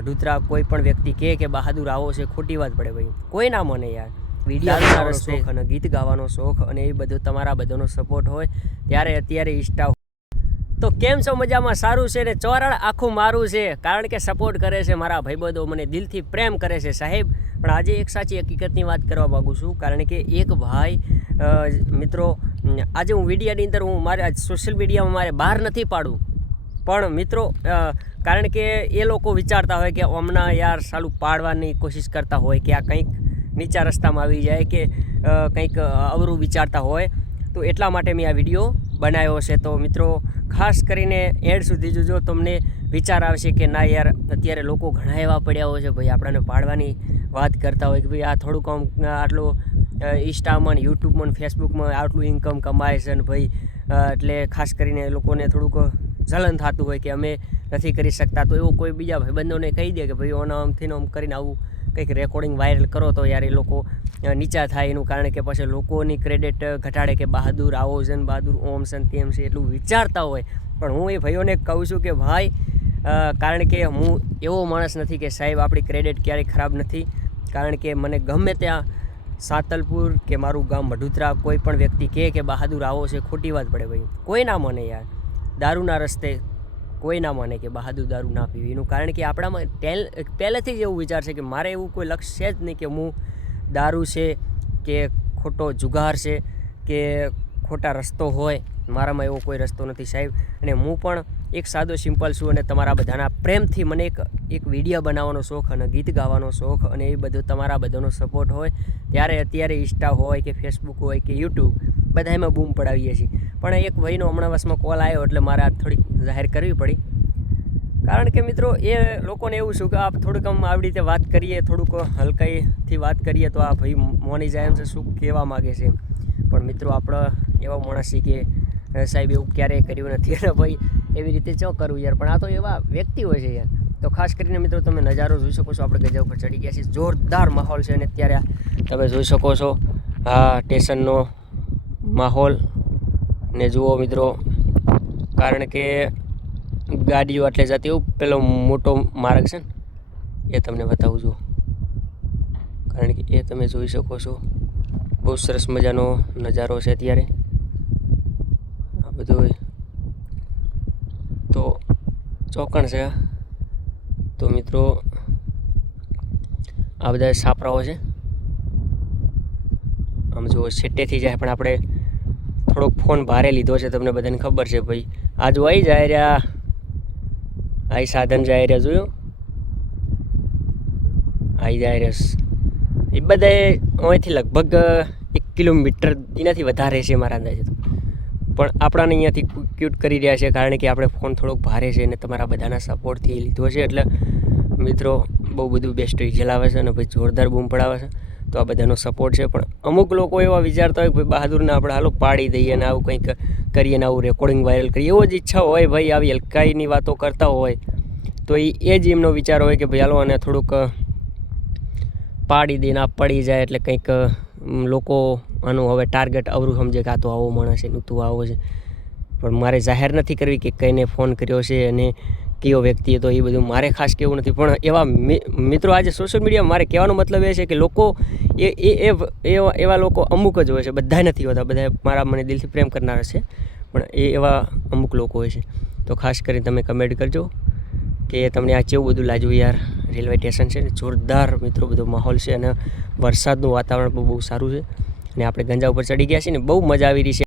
વડોદરા કોઈ પણ વ્યક્તિ કહે કે બહાદુર આવો છે, ખોટી વાત પડે ભાઈ, કોઈ ના મને યાર. વિડીયો શોખ અને ગીત ગાવાનો શોખ અને એ બધું તમારા બધાનો સપોર્ટ હોય ત્યારે અત્યારે ઇન્સ્ટા. તો કેમ છો? મજામાં? સારું છે ને? ચોરાળ આખું મારું છે, કારણ કે સપોર્ટ કરે છે મારા ભાઈબંધો, મને દિલથી પ્રેમ કરે છે સાહેબ. પણ આજે એક સાચી હકીકતની વાત કરવા માગું છું, કારણ કે એક ભાઈ મિત્રો, આજે હું વિડીયાની અંદર હું મારે સોશિયલ મીડિયામાં મારે બહાર નથી પાડવું, પણ મિત્રો કારણ કે એ લોકો વિચારતા હોય કે હમણાં યાર સાલું પાડવાની કોશિશ કરતા હોય કે આ કંઈક નીચા રસ્તામાં આવી જાય કે કંઈક અવરું વિચારતા હોય, તો એટલા માટે મેં આ વિડીયો બનાવ્યો છે. તો મિત્રો ખાસ કરીને એડ સુધી જોજો, તમને વિચાર આવશે કે ના યાર અત્યારે લોકો ઘણા એવા પડ્યા હોય છે ભાઈ, આપણને પાડવાની વાત કરતા હોય કે ભાઈ આ થોડુંક આમ આટલું ઇન્સ્ટામાં ને યુટ્યુબમાં ને ફેસબુકમાં આટલું ઇન્કમ કમાય છે ને ભાઈ, એટલે ખાસ કરીને એ લોકોને થોડુંક જલન થતું હોય કે અમે નથી કરી શકતા. તો એવું કોઈ બીજા ભાઈબંધોને કહી દે કે ભાઈ ઓને આમથી આમ કરીને આવું કંઈક રેકોર્ડિંગ વાયરલ કરો તો યાર એ લોકો નીચા થાય, એનું કારણ કે પછી લોકોની ક્રેડિટ ઘટાડે કે બહાદુર આવો છે ને બહાદુર ઓમ છે ને તેમ છે, એટલું વિચારતા હોય. પણ હું એ ભાઈઓને કહું છું કે ભાઈ, કારણ કે હું એવો માણસ નથી કે સાહેબ આપણી ક્રેડિટ ક્યારેય ખરાબ નથી, કારણ કે મને ગમે ત્યાં સાતલપુર કે મારું ગામ વડોદરા કોઈ પણ વ્યક્તિ કહે કે બહાદુર આવો છે, ખોટી વાત પડે ભાઈ, કોઈ ના મને યાર. દારૂના રસ્તે કોઈ ના માને કે બહાદુર દારૂ ના પીવી, એનું કારણ કે આપણામાં પહેલેથી જ એવું વિચાર છે કે મારે એવું કોઈ લક્ષ્ય છે જ નહીં કે હું દારૂ છે કે ખોટો જુગાર છે કે ખોટા રસ્તો હોય, મારામાં એવો કોઈ રસ્તો નથી સાહેબ. અને હું પણ એક સાદો સિમ્પલ છું, અને તમારા બધાના પ્રેમથી મને એક વિડીયો બનાવવાનો શોખ અને ગીત ગાવાનો શોખ અને એ બધું તમારા બધાનો સપોર્ટ હોય ત્યારે અત્યારે ઇન્સ્ટા હોય કે ફેસબુક હોય કે યુટ્યુબ બધા એમાં બૂમ પડાવીએ છીએ. પણ એક ભાઈનો હમણાં વર્ષમાં કોલ આવ્યો એટલે મારે આ થોડીક જાહેર કરવી પડી, કારણ કે મિત્રો એ લોકોને એવું છું કે આપ થોડુંક આમ આવી રીતે વાત કરીએ, થોડુંક હલકાઈથી વાત કરીએ તો આ ભાઈ મોની જાય એમ છે, શું કહેવા માગે છે. પણ મિત્રો આપણે એવા માણસ છીએ કે સાહેબ એવું ક્યારેય કર્યું નથી, અને ભાઈ એવી રીતે શું કરવું યાર. પણ આ તો એવા વ્યક્તિ હોય છે યાર. તો ખાસ કરીને મિત્રો તમે નજારો જોઈ શકો છો, આપણે ગજા ઉપર ચડી ગયા છીએ, જોરદાર માહોલ છે. અને અત્યારે તમે જોઈ શકો છો આ સ્ટેશનનો માહોલ ને જુઓ મિત્રો, કારણ કે ગાડીઓ એટલે જતી એવું પેલો મોટો માર્ગ છે ને એ તમને બતાવું છું, કારણ કે એ તમે જોઈ શકો છો બહુ સરસ મજાનો નજારો છે અત્યારે આ બધું. તો ચોકણ છે. તો મિત્રો આ બધા સાપરાઓ છે, આમ જો છેટેથી જાય, પણ આપણે થોડોક ફોન ભારે લીધો છે, તમને બધાને ખબર છે ભાઈ. આ જો આવી જાય રહ્યા, આ સાધન જાય રહ્યા, જોયું આવી જાય રસ, એ બધા અહીંથી લગભગ 1 કિલોમીટર એનાથી વધારે છે મારા અંદાજે તો. પણ આપણાને અહીંયાથી ક્યુટ કરી રહ્યા છે, કારણ કે આપણે ફોન થોડોક ભારે છે અને તમારા બધાના સપોર્ટથી લીધો છે, એટલે મિત્રો બહુ બધું બેસ્ટ રિઝલ્ટ આવે છે અને ભાઈ જોરદાર બૂમ પડાવે છે. તો આ બધાનો સપોર્ટ છે. પણ અમુક લોકો એવા વિચારતા હોય કે ભાઈ બહાદુરને આપણે હાલો પાડી દઈએ અને આવું કંઈક કરીએ ને આવું રેકોર્ડિંગ વાયરલ કરીએ, એવો જ ઈચ્છા હોય ભાઈ. આવી હલકાઈની વાતો કરતા હોય તો એ જ એમનો વિચાર હોય કે ભાઈ હાલો અને થોડુંક પાડી દઈને આ પડી જાય એટલે કંઈક લોકો આનું હવે ટાર્ગેટ અવરું સમજે કે આ તો આવો માણસ છે, તું આવો છે. પણ મારે જાહેર નથી કરવી કે કઈને ફોન કર્યો છે અને કયો વ્યક્તિએ, તો એ બધું મારે ખાસ કહેવું નથી. પણ એવા મિત્રો આજે સોશિયલ મીડિયા મારે કહેવાનો મતલબ એ છે કે લોકો એવા લોકો અમુક જ હોય છે, બધા નથી હોતા, બધા મારા મને દિલથી પ્રેમ કરનારા છે, પણ એવા અમુક લોકો હોય છે. તો ખાસ કરીને તમે કમેન્ટ કરજો કે તમને આ કેવું બધું લાગ્યું યાર. રેલવે સ્ટેશન છે ને જોરદાર મિત્રો બધો માહોલ છે, અને વરસાદનું વાતાવરણ બહુ સારું છે, અને આપણે ગંજા ઉપર ચડી ગયા છીએ ને બહુ મજા આવી રહી છે.